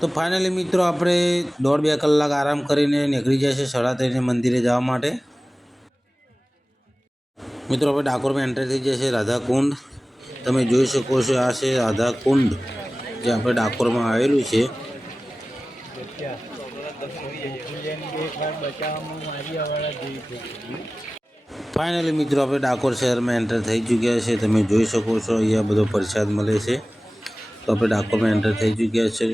તો ફાઇનલી મિત્રો આપણે 1.5-2 કલાક આરામ કરીને નીકળી જાય છે 3:30 મંદિરે જવા માટે। મિત્રો આપણે ડાકોરમાં એન્ટર થઈ જાય છે રાધાકુંડ। તમે જોઈ શકો છો આ છે રાધાકુંડ જે આપણે ડાકોરમાં આવેલું છે। ફાઇનલી મિત્રો આપણે ડાકોર શહેરમાં એન્ટર થઈ ચૂક્યા છે। તમે જોઈ શકો છો અહીંયા બધો પ્રસાદ મળે છે। તો આપણે ડાકોરમાં એન્ટર થઈ ચૂક્યા છે।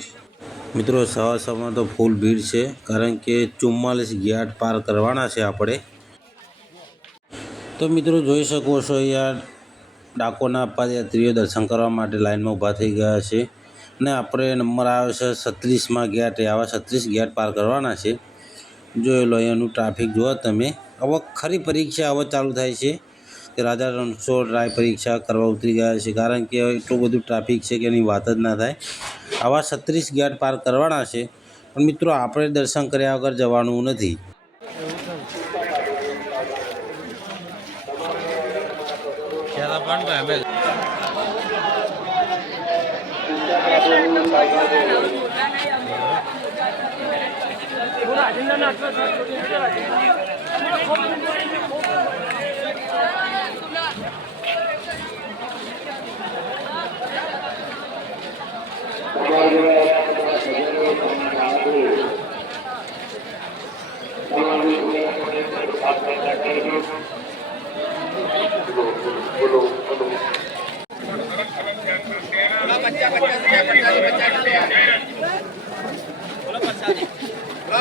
મિત્રો સવારમાં તો ફૂલ ભીડ છે કારણ કે 44 ગેટ પાર કરવાના છે આપણે। તો મિત્રો જોઈ શકો છો અહીંયા ડાકોરના પદયાત્રીઓ દર્શન કરવા માટે લાઈનમાં ઊભા થઈ ગયા છે ને આપણે નંબર આવ્યો છે 36માં ગેટ। આવા 36 ગેટ પાર કરવાના છે। જોઈ લો અહીંયાનું ટ્રાફિક જુઓ તમે। હવે ખરી પરીક્ષા હવે ચાલુ થાય છે કે રાજા રણછોડ રાય પરીક્ષા કરવા ઉતરી ગયા છે કારણ કે એટલું બધું ટ્રાફિક છે કે એની વાત જ ના થાય। આવા 36 ગેટ પાર કરવાના છે પણ મિત્રો આપણે દર્શન કર્યા વગર જવાનું નથી।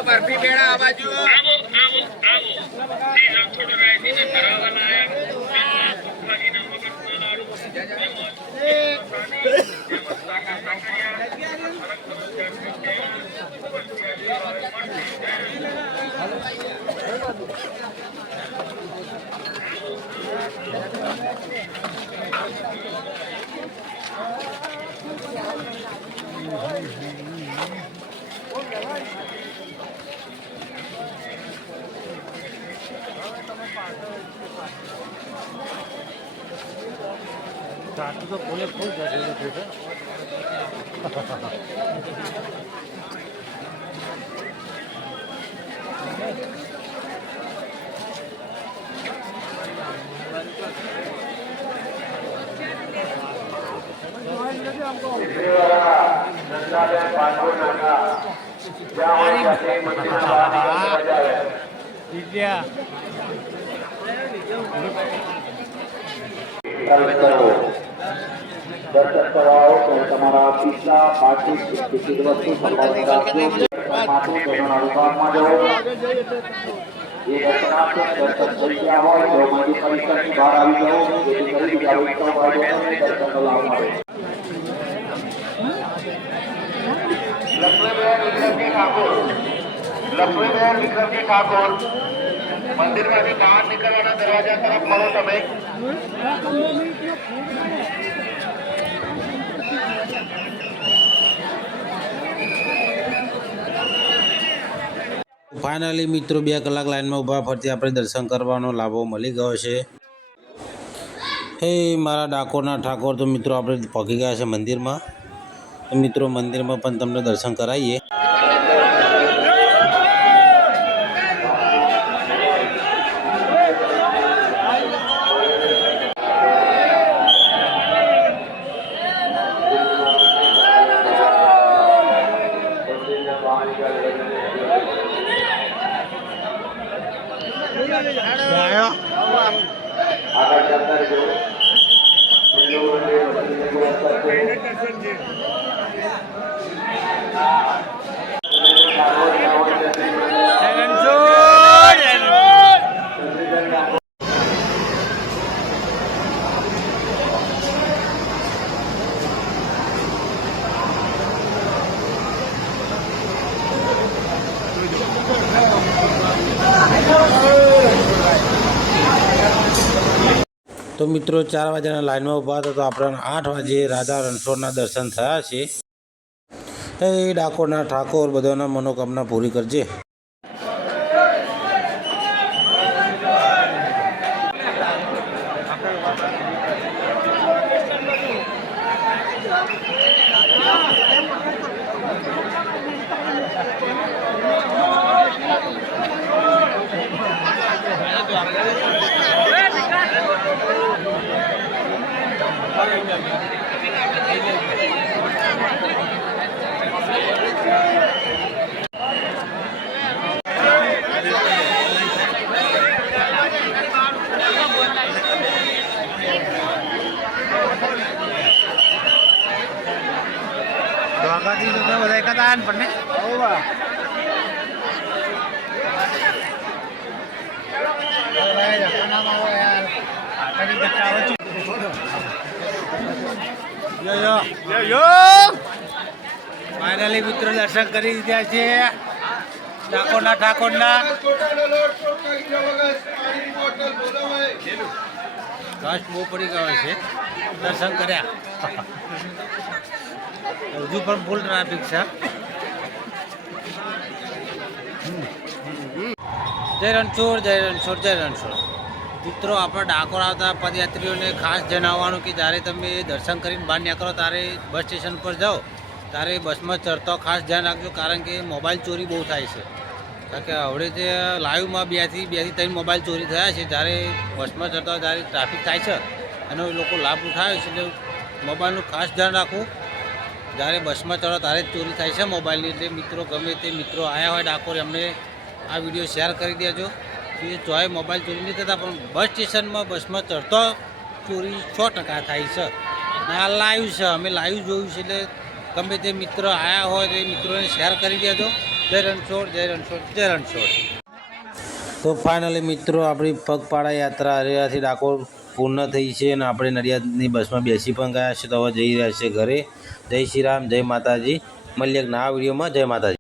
बर्फी पेड़ा आ बाजू तो पुणे फुल दर्शक कराओ तो તમારા પિછલા પાર્ટી ટિકિટ વસ્તુ સંભાળ રાખજો માથું તમારા વિભાગમાં જાઓ ये दर्शक जગ્યા હોય તો મંદિર પરિસરની બહાર આવી જાઓ જેથી કરી જાઓ તો ભાઈઓને દર્શન લાભ મળે। લક્ષ્મીબેન વિક્રમજી ઠાકોર મંદિરમાંથી બહાર નીકળવાના દરવાજા તરફ મળો તમે। ફાઇનલી મિત્રો 2 કલાક લાઈનમાં ઊભા ફરતી આપણે દર્શન કરવાનો લાભો મળી ગયો છે। હે મારા ડાકોરના ઠાકોર। તો મિત્રો આપણે પહોંચી ગયા છે મંદિરમાં। તો મિત્રો મંદિરમાં પણ તમને દર્શન કરાવીએ। તો મિત્રો 4 વાગ્યાના લાઈનમાં ઊભા હતા તો આપણને 8 વાગે રાજા રણછોડના દર્શન થયા છે। એ ડાકોરના ઠાકોર બધાના મનોકામના પૂરી કરજે। કદાન પણ ફાઇનલી મિત્રો દર્શન કરી દીધા છે ઠાકોરના ઘાસ બહુ પડી ગયો છે દર્શન કર્યા હજુ પણ ફૂલ ટ્રાફિક છે જય રણછોડ જય રણછોડ જય રણછોડ મિત્રો આપણે ડાકોર આવતા પદયાત્રીઓને ખાસ જણાવવાનું કે જ્યારે તમે દર્શન કરીને બહાર નીકળો ત્યારે બસ સ્ટેશન પર જાઓ ત્યારે બસમાં ચડતો ખાસ ધ્યાન રાખજો કારણ કે મોબાઈલ ચોરી બહુ થાય છે કારણ કે હવે જે લાઈવમાં બેથી 3 મોબાઈલ ચોરી થયા છે જ્યારે બસમાં ચડતા ત્યારે ટ્રાફિક થાય છે એનો લોકો લાભ ઉઠાવે છે એટલે મોબાઈલનું ખાસ ધ્યાન રાખવું જ્યારે બસમાં ચડો ત્યારે જ ચોરી થાય છે મોબાઈલની એટલે મિત્રો ગમે તે મિત્રો આવ્યા હોય ડાકોર એમને આ વિડીયો શેર કરી દેજો કે ચોય મોબાઈલ ચોરી નહીં થતા પણ બસ સ્ટેશનમાં બસમાં ચડતો ચોરી 100% થાય છે અને આ લાઈવ છે અમે લાઈવ જોયું છે એટલે ગમે તે મિત્ર આવ્યા હોય તો એ મિત્રોને શેર કરી દેજો જય રણછોડ જય રણછોડ જય રણછોડ તો ફાઇનલી મિત્રો આપણી પગપાળા યાત્રા હરિયાથી ડાકોર પૂર્ણ થઈ છે અને આપણે નડિયાદની બસમાં બેસી પણ ગયા છે તો હવે જઈ રહ્યા છે ઘરે જય શ્રી રામ જય માતાજી મળીએ એક નવા વિડીયોમાં જય માતાજી.